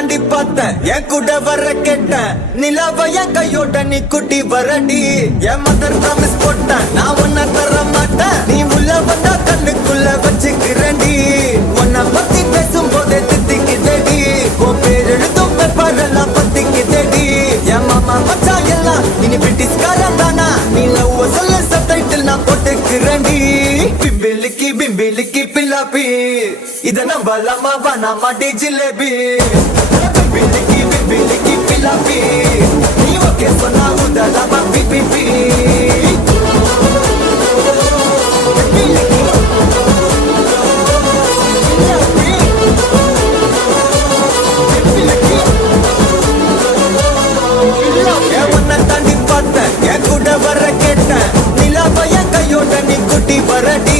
தாண்டி பார்த்தேன் என் கூட வர கேட்டேன் நிலாவ என் கையோட நீ குட்டி வரடி என் மதர் ப்ராமிஸ் போட்டேன் நான் ஒன்ன தர மாட்டேன் நீ உள்ள வந்தா கண்ணுக்குள்ள வச்சுக்கிறேன்டி உன்னை பத்தி பேசும் போதே தித்திக்குதடி உன் பேர் எழுதும் பேப்பரெல்லாம் பத்திக்குதடி என் மாமா மச்சா எல்லாம் இனி பிரிட்டிஷ்காரன் தானா நீ லவ் சொல்ல சப்டைட்டில் நான் போட்டுக்கிறேன்டி பிம்பிலிக்கி பில்லாப்பி இத நம்பலாமா வேணாமா டி ஜிலேபி பிம்பிலிக்கி பில்லாப்பி நீ ஓகே சொன்னா உதலாமா பிபிபி தாண்டி பார்த்தேன் என் கூட வர கேட்டேன் நிலாவ என் கையோட நீ குட்டி வரடி